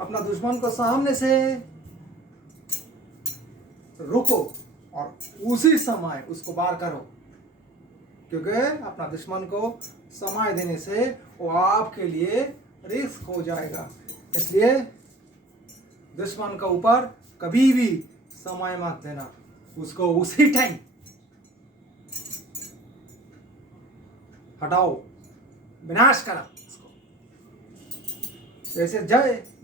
अपना दुश्मन को सामने से रुको और उसी समय उसको वार करो, क्योंकि अपना दुश्मन को समय देने से वो आपके लिए रिस्क हो जाएगा। इसलिए दुश्मन के ऊपर कभी भी समय मत देना, उसको उसी टाइम हटाओ, विनाश करा उसको।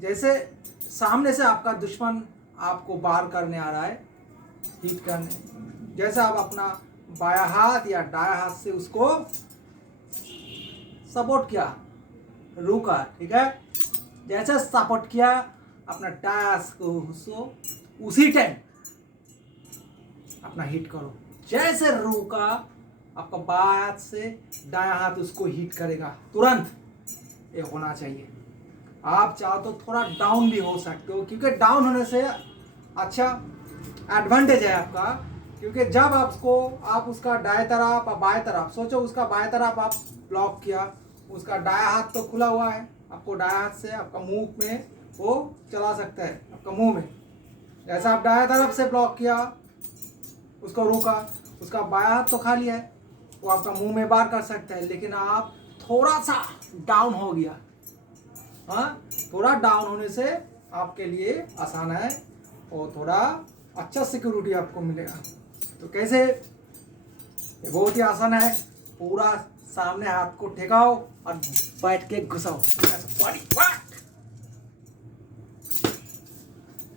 जैसे सामने से आपका दुश्मन आपको वार करने आ रहा है, हिट करने, जैसे आप अपना बायां हाथ या दायां हाथ से उसको सपोर्ट किया, रुका, ठीक है। जैसे सपोर्ट किया अपना दायां हाथ को उसी टाइम अपना हिट करो। जैसे रुका आपका बायां हाथ से दायां हाथ उसको हिट करेगा, तुरंत ये होना चाहिए। आप चाहो तो थोड़ा डाउन भी हो सकते हो, क्योंकि डाउन होने से अच्छा एडवांटेज है आपका, क्योंकि जब आप उसका दाएं तरफ और बाएं तरफ, सोचो उसका बाएं तरफ आप ब्लॉक किया, उसका दायां हाथ तो खुला हुआ है, आपको दायां हाथ से आपका मुंह में वो चला सकता है, आपका मुंह में। जैसा आप दाएं तरफ से ब्लॉक किया, उसको रोका, उसका बायां हाथ तो खाली है, वो आपका मुंह में वार कर सकता है, लेकिन आप थोड़ा सा डाउन हो गया। हाँ, थोड़ा डाउन होने से आपके लिए आसान है और थोड़ा अच्छा सिक्योरिटी आपको मिलेगा। तो कैसे? ये बहुत ही आसान है। पूरा सामने हाथ को ठेकाओ और बैठ के घुसाओ, बॉडी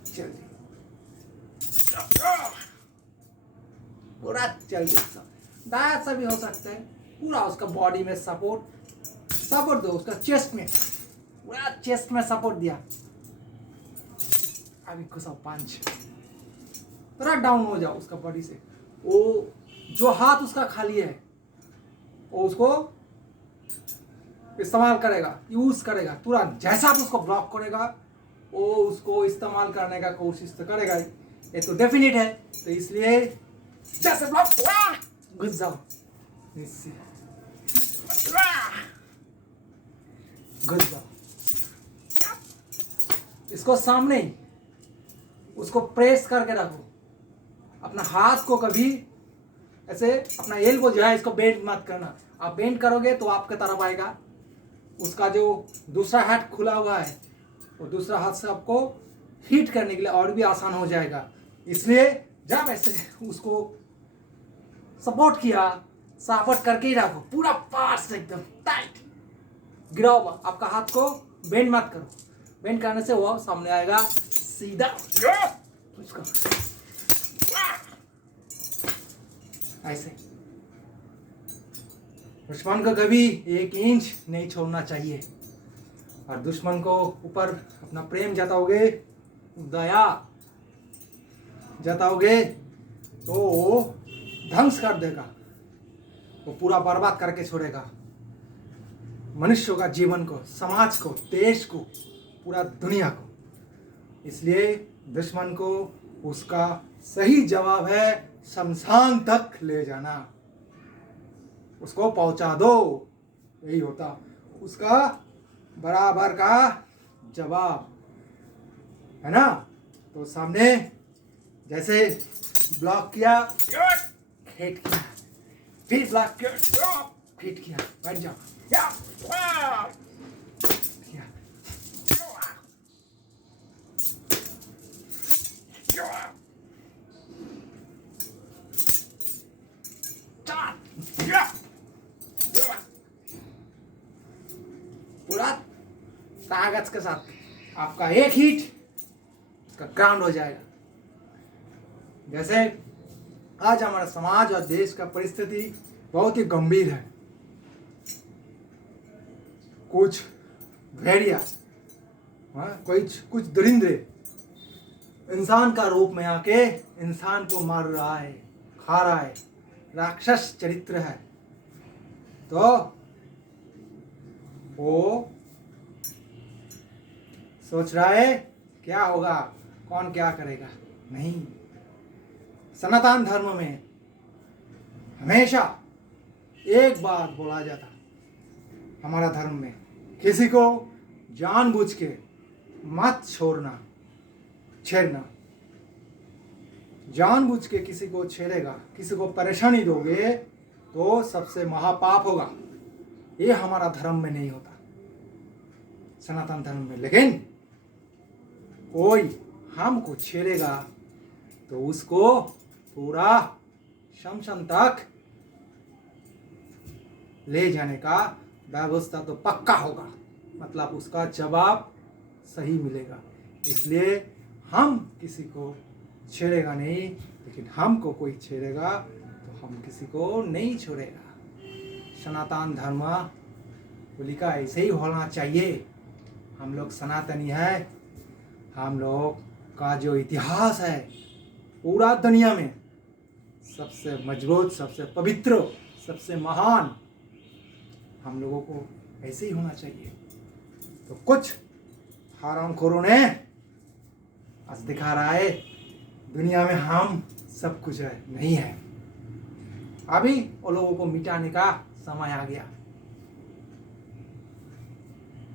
जल्दी, पूरा जल्दी दायां से भी हो सकता है। पूरा उसका बॉडी में सपोर्ट दो, उसका चेस्ट में, पूरा चेस्ट में सपोर्ट दिया। अभी घुसाओ पंच, पूरा डाउन हो जाओ उसका बॉडी से। वो जो हाथ उसका खाली है वो उसको इस्तेमाल करेगा, यूज करेगा तुरंत। जैसा आप उसको ब्लॉक करेगा वो उसको इस्तेमाल करने का कोशिश तो करेगा, ये तो डेफिनेट है। तो इसलिए जैसे ब्लॉक घुस जाओ, घुस जाओ, इसको सामने ही उसको प्रेस करके रखो। अपना हाथ को कभी ऐसे, अपना एल्बो जो है इसको बेंड मत करना। आप बेंड करोगे तो आपके तरफ आएगा, उसका जो दूसरा हाथ खुला हुआ है वो दूसरा हाथ से आपको हिट करने के लिए और भी आसान हो जाएगा। इसलिए जब ऐसे उसको सपोर्ट किया, सपोर्ट करके ही रखो, पूरा पास एकदम टाइट, गिराओ। आपका हाथ को बेंड मत करो, बेंड करने से वो सामने आएगा सीधा उसका ऐसे। दुश्मन को कभी 1 इंच नहीं छोड़ना चाहिए, और दुश्मन को ऊपर अपना प्रेम जताओगे, दया जताओगे तो वो ध्वंस कर देगा, वो पूरा बर्बाद करके छोड़ेगा मनुष्यों का जीवन को, समाज को, देश को, पूरा दुनिया को। इसलिए दुश्मन को उसका सही जवाब है शमशान तक ले जाना, उसको पहुंचा दो, यही होता उसका बराबर का जवाब, है ना। तो सामने जैसे ब्लॉक किया, हिट किया, फिर ब्लॉक किया, हिट किया, बैठ जाओ, पूरा ताकत के साथ आपका एक हिट उसका ग्राउंड हो जाएगा। जैसे आज हमारा समाज और देश का परिस्थिति बहुत ही गंभीर है। कुछ भेड़िया, कुछ दरिंदे इंसान का रूप में आके इंसान को मार रहा है, खा रहा है, राक्षस चरित्र है। तो वो सोच रहा है क्या होगा, कौन क्या करेगा। नहीं, सनातन धर्म में हमेशा एक बात बोला जाता, हमारा धर्म में किसी को जानबूझ के मत छोड़ना, छेड़ना। जानबूझ के किसी को छेड़ेगा, किसी को परेशानी दोगे तो सबसे महापाप होगा। ये हमारा धर्म में नहीं होता, सनातन धर्म में। लेकिन कोई हमको छेड़ेगा तो उसको पूरा शमशान तक ले जाने का व्यवस्था तो पक्का होगा, मतलब उसका जवाब सही मिलेगा। इसलिए हम किसी को छेड़ेगा नहीं, लेकिन हमको कोई छेड़ेगा तो हम किसी को नहीं छोड़ेगा। सनातन धर्म बोली का ऐसे ही होना चाहिए। हम लोग सनातनी है, हम लोग का जो इतिहास है पूरा दुनिया में सबसे मजबूत, सबसे पवित्र, सबसे महान, हम लोगों को ऐसे ही होना चाहिए। तो कुछ हरामखोरों ने आज दिखा रहा है दुनिया में हम सब कुछ है, नहीं है। अभी वो लोगों को मिटाने का समय आ गया।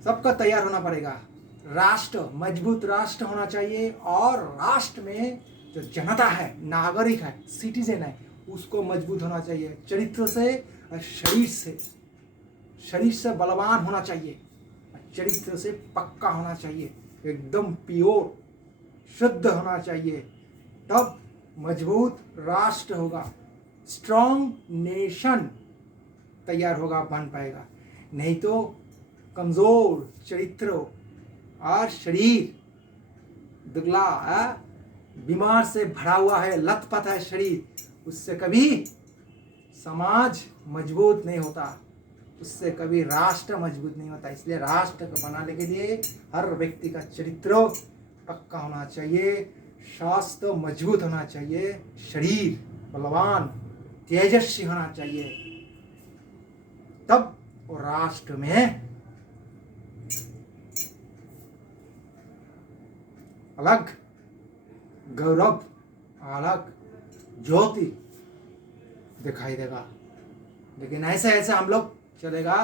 सबका तैयार होना पड़ेगा। राष्ट्र मजबूत राष्ट्र होना चाहिए, और राष्ट्र में जो जनता है, नागरिक है, सिटीजन है, उसको मजबूत होना चाहिए, चरित्र से और शरीर से। शरीर से बलवान होना चाहिए, चरित्र से पक्का होना चाहिए, एकदम प्योर शुद्ध होना चाहिए। तब मजबूत राष्ट्र होगा, स्ट्रॉन्ग नेशन तैयार होगा, बन पाएगा। नहीं तो कमजोर चरित्र और शरीर दुगला, बीमार से भरा हुआ है, लथपथ है शरीर, उससे कभी समाज मजबूत नहीं होता, उससे कभी राष्ट्र मजबूत नहीं होता। इसलिए राष्ट्र को बनाने के लिए हर व्यक्ति का चरित्र पक्का होना चाहिए, स्वास्थ्य मजबूत होना चाहिए, शरीर बलवान तेजस्वी होना चाहिए। तब वो राष्ट्र में अलग गौरव, अलग ज्योति दिखाई देगा। लेकिन ऐसे ऐसे हम लोग चलेगा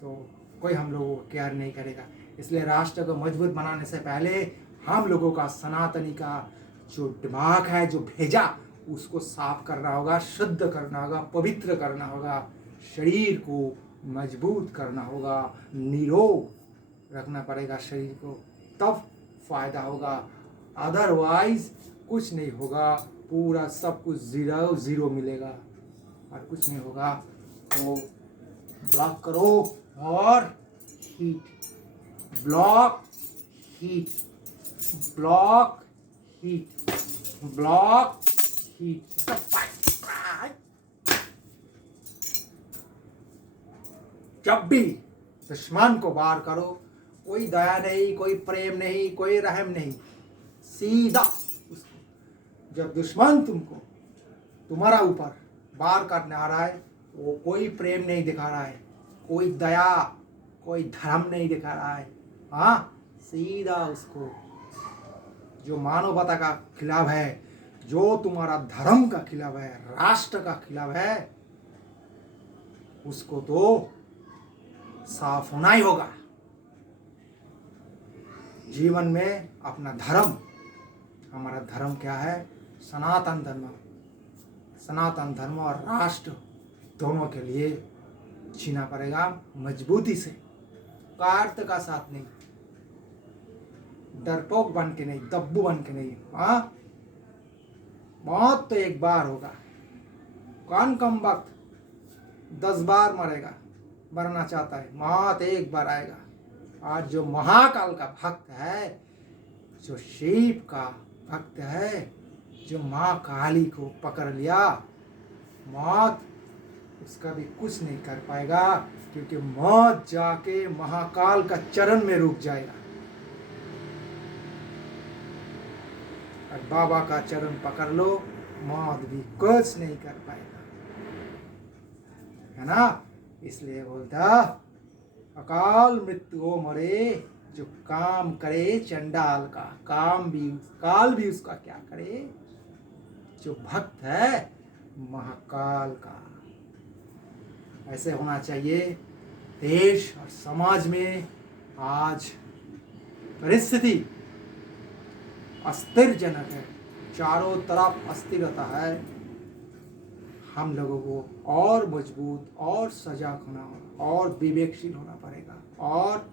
तो कोई हम लोगों को केयर नहीं करेगा। इसलिए राष्ट्र को मजबूत बनाने से पहले हम लोगों का, सनातनी का जो दिमाग है, जो भेजा, उसको साफ करना होगा, शुद्ध करना होगा, पवित्र करना होगा, शरीर को मजबूत करना होगा, निरोग रखना पड़ेगा शरीर को, तब फायदा होगा। अदरवाइज कुछ नहीं होगा, पूरा सब कुछ जीरो जीरो मिलेगा और कुछ नहीं होगा। तो ब्लॉक करो और heat, block heat, block heat, block heat. जब भी दुश्मन को वार करो, कोई दया नहीं, कोई प्रेम नहीं, कोई रहम नहीं, सीधा उसको। जब दुश्मन तुमको, तुम्हारा ऊपर वार करने आ रहा है, वो कोई प्रेम नहीं दिखा रहा है, कोई दया, कोई धर्म नहीं दिखा रहा है, हाँ, सीधा उसको, जो मानवता का खिलाफ है, जो तुम्हारा धर्म का खिलाफ है, राष्ट्र का खिलाफ है, उसको तो साफ होना ही होगा। जीवन में अपना धर्म, हमारा धर्म क्या है? सनातन धर्म। सनातन धर्म और राष्ट्र दोनों के लिए जीना पड़ेगा मजबूती से, कार्त का साथ नहीं, डरपोक बन के नहीं, दब्बू बन के नहीं। हाँ, मौत तो एक बार होगा, कौन कम वक्त 10 बार मरेगा, मरना चाहता है, मौत एक बार आएगा। और जो महाकाल का भक्त है, जो शिव का भक्त है, जो माँ काली को पकड़ लिया, मौत उसका भी कुछ नहीं कर पाएगा, क्योंकि मौत जाके महाकाल का चरण में रुक जाएगा। और बाबा का चरण पकड़ लो, मौत भी कुछ नहीं कर पाएगा, है ना। इसलिए बोलता, अकाल मृत्यु हो मरे, जो काम करे चंडाल का, काम भी, काल भी उसका क्या करे, जो भक्त है महाकाल का। ऐसे होना चाहिए। देश और समाज में आज परिस्थिति अस्थिरजनक है, चारों तरफ अस्थिरता है। हम लोगों को और मजबूत और सजग होना होगा और विवेकशील होना पड़ेगा और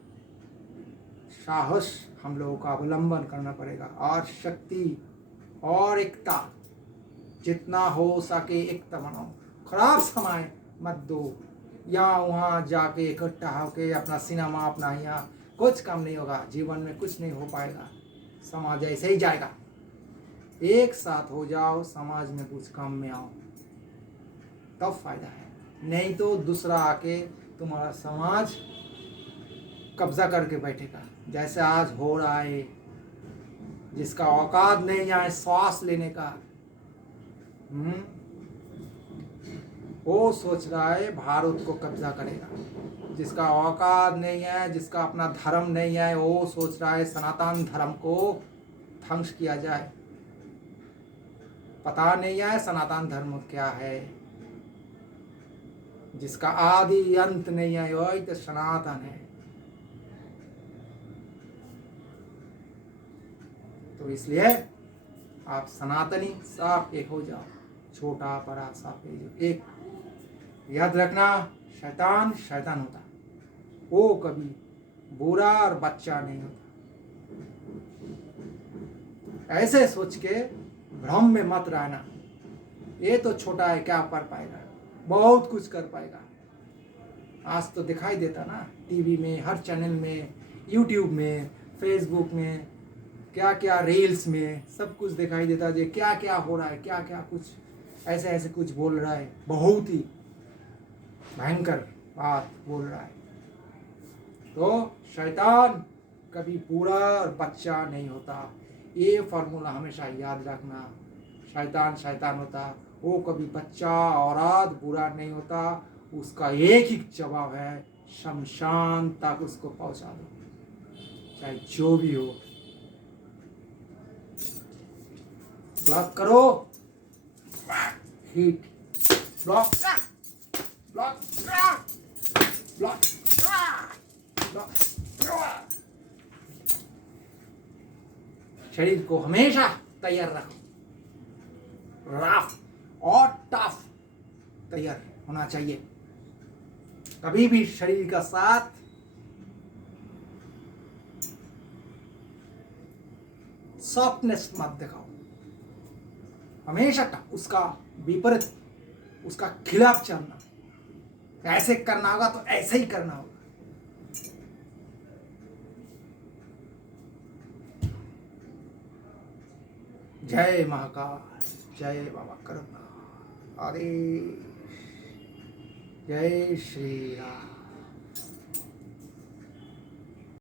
साहस हम लोगों का अवलंबन करना पड़ेगा और शक्ति और एकता, जितना हो सके एकता बनाओ। खराब समय मत दो, यहाँ वहाँ जाके इकट्ठा होके अपना सिनेमा अपना यहाँ, कुछ काम नहीं होगा, जीवन में कुछ नहीं हो पाएगा, समाज ऐसे ही जाएगा। एक साथ हो जाओ, समाज में कुछ काम में आओ, तब फायदा है। नहीं तो दूसरा आके तुम्हारा समाज कब्जा करके बैठेगा, जैसे आज हो रहा है। जिसका औकात नहीं है श्वास लेने का, वो सोच रहा है भारत को कब्जा करेगा। जिसका औकात नहीं है, जिसका अपना धर्म नहीं है, वो सोच रहा है सनातन धर्म को ध्वंस किया जाए। पता नहीं है सनातन धर्म क्या है, जिसका आदि अंत नहीं है, वही तो सनातन है। तो इसलिए आप सनातनी सब एक हो जाओ, छोटा बड़ा सब एक। याद रखना, शैतान शैतान होता, वो कभी बुरा और बच्चा नहीं होता। ऐसे सोच के भ्रम में मत रहना, ये तो छोटा है क्या कर पाएगा, बहुत कुछ कर पाएगा। आज तो दिखाई देता ना, टीवी में, हर चैनल में, यूट्यूब में, फेसबुक में, क्या क्या रील्स में सब कुछ दिखाई देता है, क्या क्या हो रहा है, क्या क्या कुछ ऐसे ऐसे कुछ बोल रहा है, बहुत ही भयंकर बात बोल रहा है। तो शैतान कभी पूरा और बच्चा नहीं होता, ये फॉर्मूला हमेशा याद रखना। शैतान शैतान होता, वो कभी बच्चा औलाद बुरा नहीं होता। उसका एक ही जवाब है, शमशान तक उसको पहुंचा दो, चाहे जो भी हो। ब्लॉक करो, heat block block block block. शरीर को हमेशा तैयार रखो, रफ और टफ तैयार होना चाहिए। कभी भी शरीर का साथ सॉफ्टनेस मत दिखाओ, हमेशा उसका विपरीत, उसका खिलाफ चलना। ऐसे करना होगा तो ऐसे ही करना होगा। जय महाकाल, जय बाबा करम, हरे जय श्री राम।